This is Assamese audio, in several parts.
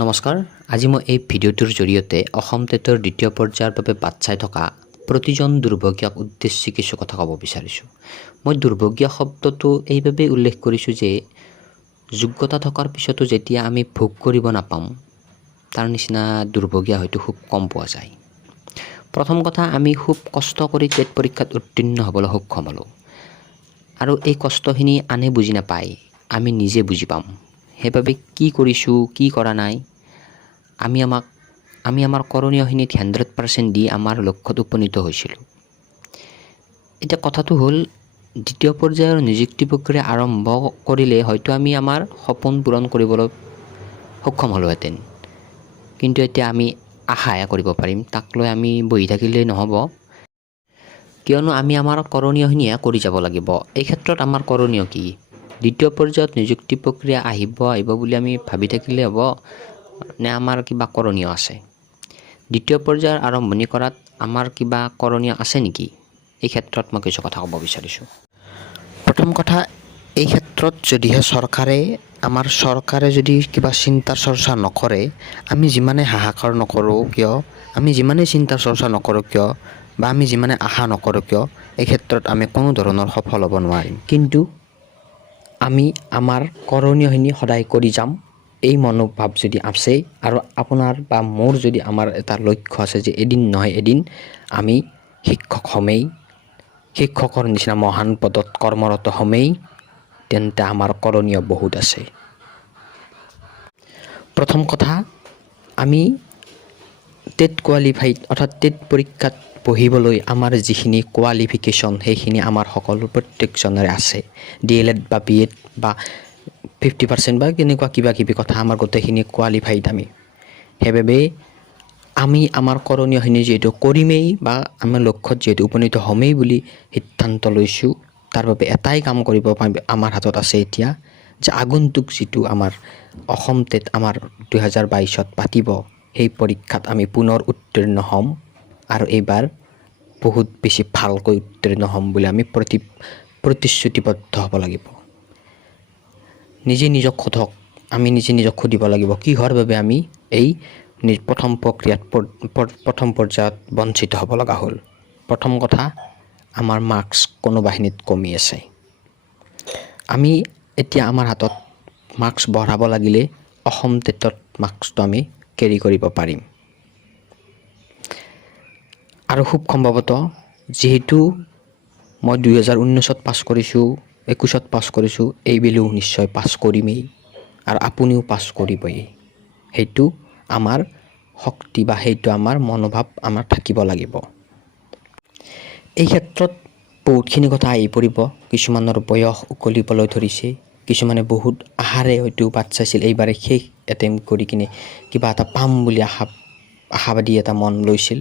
নমস্কাৰ, আজি মই এই ভিডিঅ'টোৰ জৰিয়তে অসম টেটৰ দ্বিতীয় পৰ্যায়ৰ বাবে বাট চাই থকা প্ৰতিজন দুৰ্ভগীয়াক উদ্দেশ্যি কিছু কথা ক'ব বিচাৰিছোঁ। মই দুৰ্ভগীয়া শব্দটো এইবাবেই উল্লেখ কৰিছোঁ যে যোগ্যতা থকাৰ পিছতো যেতিয়া আমি ভোগ কৰিব নাপাম, তাৰ নিচিনা দুৰ্ভগীয়া হয়তো খুব কম পোৱা যায়। প্ৰথম কথা, আমি খুব কষ্ট কৰি টেট পৰীক্ষাত উত্তীৰ্ণ হ'বলৈ সক্ষম হ'লোঁ আৰু এই কষ্টখিনি আনে বুজি নাপায়, আমি নিজে বুজি পাম। সেইবাবে কি কৰিছোঁ, কি কৰা নাই, আমি আমাৰ কৰণীয়খিনিত 100% দি আমাৰ লক্ষ্যত উপনীত হৈছিলোঁ। এতিয়া কথাটো হ'ল, দ্বিতীয় পৰ্যায়ৰ নিযুক্তি প্ৰক্ৰিয়া আৰম্ভ কৰিলে হয়তো আমি আমাৰ সপোন পূৰণ কৰিবলৈ সক্ষম হ'লোহেঁতেন। কিন্তু এতিয়া আমি আশাহে কৰিব পাৰিম, তাক লৈ আমি বহি থাকিলেই নহ'ব। কিয়নো আমি আমাৰ কৰণীয়খিনিহে কৰি যাব লাগিব। এই ক্ষেত্ৰত আমাৰ কৰণীয় কি? দ্বিতীয় পৰ্যায়ত নিযুক্তি প্ৰক্ৰিয়া আহিব বুলি আমি ভাবি থাকিলে হ'ব নে আমাৰ কিবা কৰণীয় আছে? দ্বিতীয় পৰ্যায়ৰ আৰম্ভণি কৰাত আমাৰ কিবা কৰণীয় আছে নেকি? এই ক্ষেত্ৰত মই কিছু কথা ক'ব বিচাৰিছোঁ। প্ৰথম কথা, এই ক্ষেত্ৰত যদিহে চৰকাৰে যদি কিবা চিন্তা চৰ্চা নকৰে, আমি যিমানে হাহাকাৰ নকৰোঁ কিয়, আমি যিমানে চিন্তা চৰ্চা নকৰোঁ কিয়, বা আমি যিমানে আশা নকৰোঁ কিয়, এই ক্ষেত্ৰত আমি কোনো ধৰণৰ সফল হ'ব নোৱাৰিম। কিন্তু আমি আমাৰ কৰণীয়খিনি সদায় কৰি যাম, এই মনোভাৱ যদি আছে আৰু আপোনাৰ বা মোৰ যদি আমাৰ এটা লক্ষ্য আছে যে এদিন নহয় এদিন আমি শিক্ষক হ'মেই, শিক্ষকৰ নিচিনা মহান পদত কৰ্মৰত হ'মেই, তেন্তে আমাৰ কৰণীয় বহুত আছে। প্ৰথম কথা, আমি টেট কোৱালিফাইড অৰ্থাৎ টেট পৰীক্ষাত পঢ়িবলৈ আমাৰ যিখিনি কোৱালিফিকেশ্যন সেইখিনি আমাৰ প্ৰত্যেকজনৰে আছে। DLED বা BEd বা 50% বা তেনেকুৱা কিবা কিবি কথা, আমাৰ গোটেইখিনি কোৱালিফাইড আমি। সেইবাবে আমি আমাৰ কৰণীয়খিনি যিহেতু কৰিমেই বা আমাৰ লক্ষ্যত যিহেতু উপনীত হ'মেই বুলি সিদ্ধান্ত লৈছোঁ, তাৰ বাবে এটাই কাম কৰিব আমাৰ হাতত আছে এতিয়া, যে আগন্তুক যিটো আমাৰ অসম টেট আমাৰ 2022ত পাতিব, সেই পৰীক্ষাত আমি পুনৰ উত্তীৰ্ণ হ'ম আৰু এইবাৰ বহুত বেছি ভালকৈ উত্তীৰ্ণ হ'ম বুলি আমি প্ৰতিশ্ৰুতিবদ্ধ হ'ব লাগিব। নিজে নিজক সোধক, আমি নিজে নিজক সুধিব লাগিব কিহৰ বাবে আমি এই প্ৰথম পৰ্যায়ত বঞ্চিত হ'ব লগা হ'ল। প্ৰথম কথা, আমাৰ মাৰ্কছ কোনো বাহিনীত কমি আছে। আমি এতিয়া আমাৰ হাতত মাৰ্কছ বঢ়াব লাগিলে অসম টেটত মাৰ্কছটো আমি কেৰি কৰিব পাৰিম। আৰু খুব সম্ভৱতঃ যিহেতু মই 2019ত পাছ কৰিছোঁ, 21ত পাছ কৰিছোঁ, এইবেলিও নিশ্চয় পাছ কৰিমেই আৰু আপুনিও পাছ কৰিবই। সেইটো আমাৰ শক্তি বা সেইটো আমাৰ মনোভাৱ আমাৰ থাকিব লাগিব। এই ক্ষেত্ৰত বহুতখিনি কথা আহি পৰিব। কিছুমানৰ বয়স উকলিবলৈ ধৰিছে, কিছুমানে বহুত আশাৰে হয়তো বাট চাইছিল, এইবাৰে শেষ এটেম্প কৰি কিনে কিবা এটা পাম বুলি আশাবাদী এটা মন লৈছিল।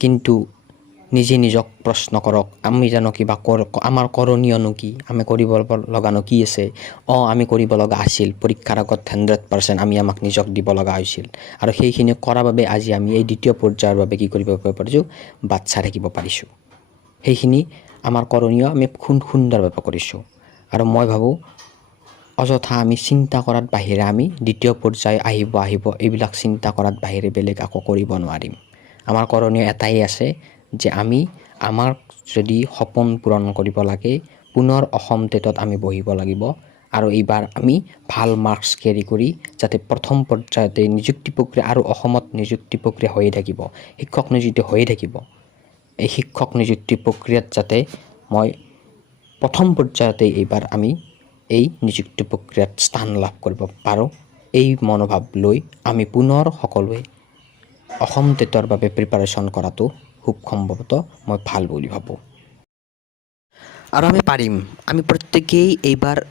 কিন্তু নিজে নিজক প্ৰশ্ন কৰক, আমি জানো কিবা আমাৰ কৰণীয়নো কি, আমি কৰিব লগানো কি আছে? আমি কৰিব লগা আছিল, পৰীক্ষাৰ আগত 100% আমাক নিজক দিব লগা হৈছিল আৰু সেইখিনি কৰাৰ বাবে আজি আমি এই দ্বিতীয় পৰ্যায়ৰ বাবে কি কৰিব পাৰিছোঁ, বাট চাই থাকিব পাৰিছোঁ। সেইখিনি আমাৰ কৰণীয় আমি সুন্দৰভাৱে কৰিছোঁ আৰু মই ভাবোঁ অযথা আমি চিন্তা কৰাত বাহিৰে আমি দ্বিতীয় পৰ্যায় আহিব এইবিলাক চিন্তা কৰাত বাহিৰে বেলেগ একো কৰিব নোৱাৰিম। আমাৰ কৰণীয় এটাই আছে যে আমি আমাৰ যদি সপোন পূৰণ কৰিব লাগে, পুনৰ অসম টেটত আমি বহিব লাগিব আৰু এইবাৰ আমি ভাল মাৰ্কছ কেৰি কৰি যাতে প্ৰথম পৰ্যায়তে নিযুক্তি প্ৰক্ৰিয়া আৰু অসমত নিযুক্তি প্ৰক্ৰিয়া হৈয়ে থাকিব, শিক্ষক নিযুক্তি হৈয়ে থাকিব। এই শিক্ষক নিযুক্তি প্ৰক্ৰিয়াত যাতে মই প্ৰথম পৰ্যায়তে এইবাৰ আমি এই নিযুক্তি প্ৰক্ৰিয়াত স্থান লাভ কৰিব পাৰোঁ, এই মনোভাৱ লৈ আমি পুনৰ সকলোৱে অসম টেটৰ বাবে প্ৰিপাৰেশ্যন কৰাটো খুব সম্ভৱতঃ মই ভাল বুলি ভাবোঁ। আৰু আমি পাৰিম। আমি প্ৰত্যেকেই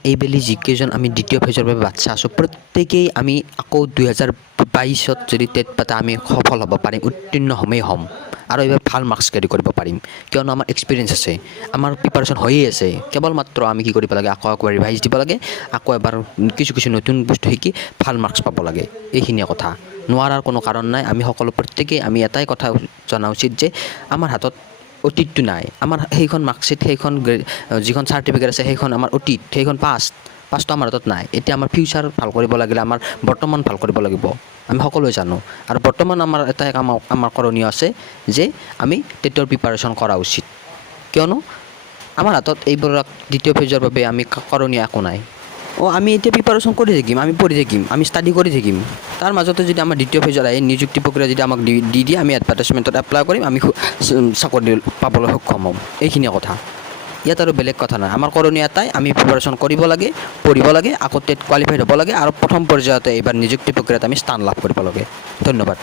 এইবেলি যিকেইজন আমি দ্বিতীয় ফেজৰ বাবে বাট চাই আছোঁ, প্ৰত্যেকেই আমি আকৌ 2022ত যদি টেট পাতে আমি সফল হ'ব পাৰিম, উত্তীৰ্ণ হ'ম আৰু এইবাৰ ভাল মাৰ্কছ কেৰি কৰিব পাৰিম। কিয়নো আমাৰ এক্সপিৰিয়েঞ্চ আছে, আমাৰ প্ৰিপাৰেশ্যন হৈয়ে আছে। কেৱল মাত্ৰ আমি কি কৰিব লাগে, আকৌ একবাৰ ৰিভাইজ দিব লাগে, আকৌ এবাৰ কিছু নতুন বস্তু শিকি ভাল মাৰ্কছ পাব লাগে। এইখিনিয়ে কথা, নোৱাৰাৰ কোনো কাৰণ নাই। আমি সকলো প্ৰত্যেকেই আমি এটাই কথা জনা উচিত যে আমাৰ হাতত অতীতটো নাই, আমাৰ সেইখন মাৰ্কশ্বিট, সেইখন যিখন চাৰ্টিফিকেট আছে সেইখন আমাৰ অতীত, সেইখন পাষ্ট। পাছটো আমাৰ হাতত নাই। এতিয়া আমাৰ ফিউচাৰ ভাল কৰিব লাগিলে আমাৰ বৰ্তমান ভাল কৰিব লাগিব, আমি সকলোৱে জানো। আৰু বৰ্তমান আমাৰ এটাই কাম আমাৰ কৰণীয় আছে যে আমি টেটৰ প্ৰিপাৰেশ্যন কৰা উচিত, কিয়নো আমাৰ হাতত এইবোৰ দ্বিতীয় ফেজৰ বাবে আমি কৰণীয় একো নাই। আমি এতিয়া প্ৰিপাৰেশ্যন কৰি থাকিম, আমি পঢ়ি থাকিম, আমি ষ্টাডি কৰি থাকিম। তাৰ মাজতে যদি আমাৰ দ্বিতীয় ফেজৰ আহে, নিযুক্তি প্ৰক্ৰিয়া যদি আমাক দি দিয়ে, আমি এডভাৰ্টাইজমেণ্টত এপ্লাই কৰিম, আমি চাকৰি পাবলৈ সক্ষম হ'ম। এইখিনিয়ে কথা, ইয়াত আৰু বেলেগ কথা নাই। আমাৰ কৰণীয় এটাই, আমি প্ৰিপাৰেশ্যন কৰিব লাগে, পঢ়িব লাগে, আকৌ টেট কোৱালিফাইড হ'ব লাগে, আৰু প্ৰথম পৰ্যায়তে এইবাৰ নিযুক্তি প্ৰক্ৰিয়াত আমি স্থান লাভ কৰিব লাগে। ধন্যবাদ।